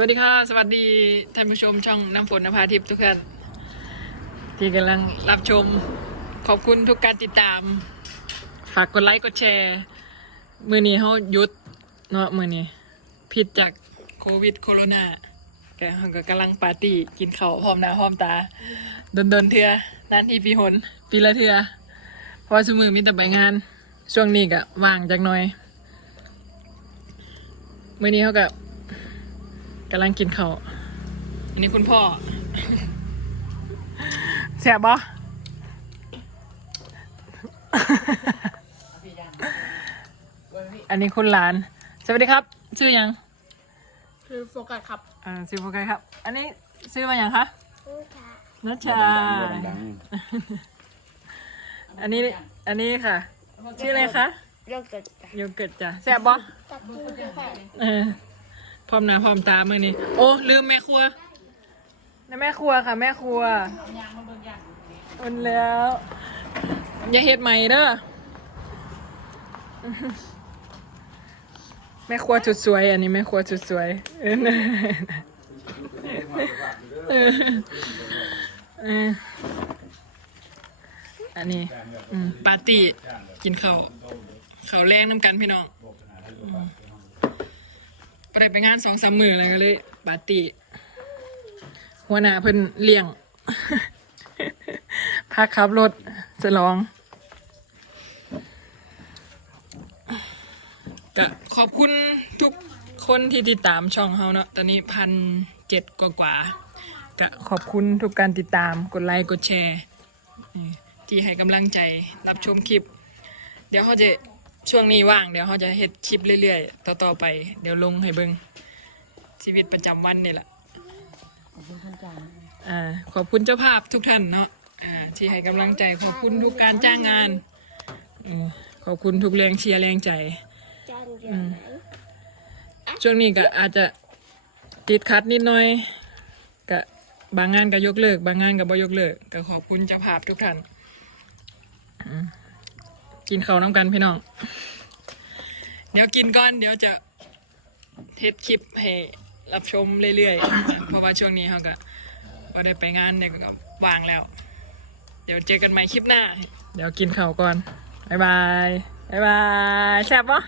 วัสดีค่ะ สวัสดีท่านผู้ชมช่องน้ำฝนนภาทิพย์ทุกท่านที่กำลังรับชมขอบคุณทุกการติดตาม ฝากกดไลค์กดแชร์ มือนี้เขาหยุดเนาะมือนี้ผิดจากโควิดโคโรนาแกเขาก็กำลังปาร์ตี้กินข้าวพร้อมหน้าพร้อมตาดนดนเทือนานที่ปีหนปีละเทือเพราะว่าสมือมีแต่ไปงาน ช่วงนี้ก็ว่างจักหน่อย มือนี้เขากับ กำลังกินข้าวอันนี้คุณพ่อแสบบ่อันนี้คุณหลาน สวัสดีครับ ชื่อยัง คือโฟกัสครับ อ่าชื่อโฟกัสครับ อันนี้ชื่อมาอย่างคะนัชชาดังอันนี้ อันนี้ค่ะ ชื่ออะไรคะ โยเกิร์ตโยเกิร์ตจ้ะแซ่บบ่ตัดที่ด้วยเออ พร้อมหน้าพร้อมตาเมื่อนี้ โอ้ลืมแม่ครัวนะแม่ครัวค่ะ แม่ครัวอุ่นแล้ว อย่าเฮ็ดใหม่เด้อ แม่ครัวจุดสวย อันนี้แม่ครัวจุดสวยเออเออเอออันนี้อืมปาร์ตี้กินข้าวข้าวแรงน้ำกันพี่น้อง ไปได้ไปงานสองสามมืออะไรก็เลยปาร์ตี้หัวหน้าเพิ่นเลี้ยง พาขับรถสลองก็ขอบคุณทุกคนที่ติดตามช่องเฮาเนาะตอนนี้พันเจ็ดกว่ากว่าก็ขอบคุณทุกการติดตามกดไลค์กดแชร์ที่ให้กำลังใจรับชมคลิป เดี๋ยวเขาจะ ช่วงนี้ว่างเดี๋ยวเขาจะเฮ็ดคลิปเรื่อยๆ ต่อๆไป เดี๋ยวลงให้เบิ่งชีวิตประจำวันนี่แหละอ่าขอบคุณเจ้าภาพทุกท่านเนาะอ่าที่ให้กำลังใจขอบคุณทุกการจ้างงานอืมขอบคุณทุกแรงเชียร์แรงใจจานเดียวไหนช่วงนี้ก็อาจจะติดขัดนิดหน่อยก็บางงานก็ยกเลิก บางงานก็บ่ยกเลิกก็ขอบคุณเจ้าภาพทุกท่านอืม กินข้าวน้ำกันพี่น้อง เดี๋ยวกินก่อนเดี๋ยวจะเทสคลิปให้รับชมเรื่อยๆ เพราะว่าช่วงนี้เขาก็บ่ได้ไปงานเนี่ยก็วางแล้ว เดี๋ยวเจอกันใหม่คลิปหน้า เดี๋ยวกินข้าวก่อน บ๊ายบาย บ๊ายบายแซ่บปะ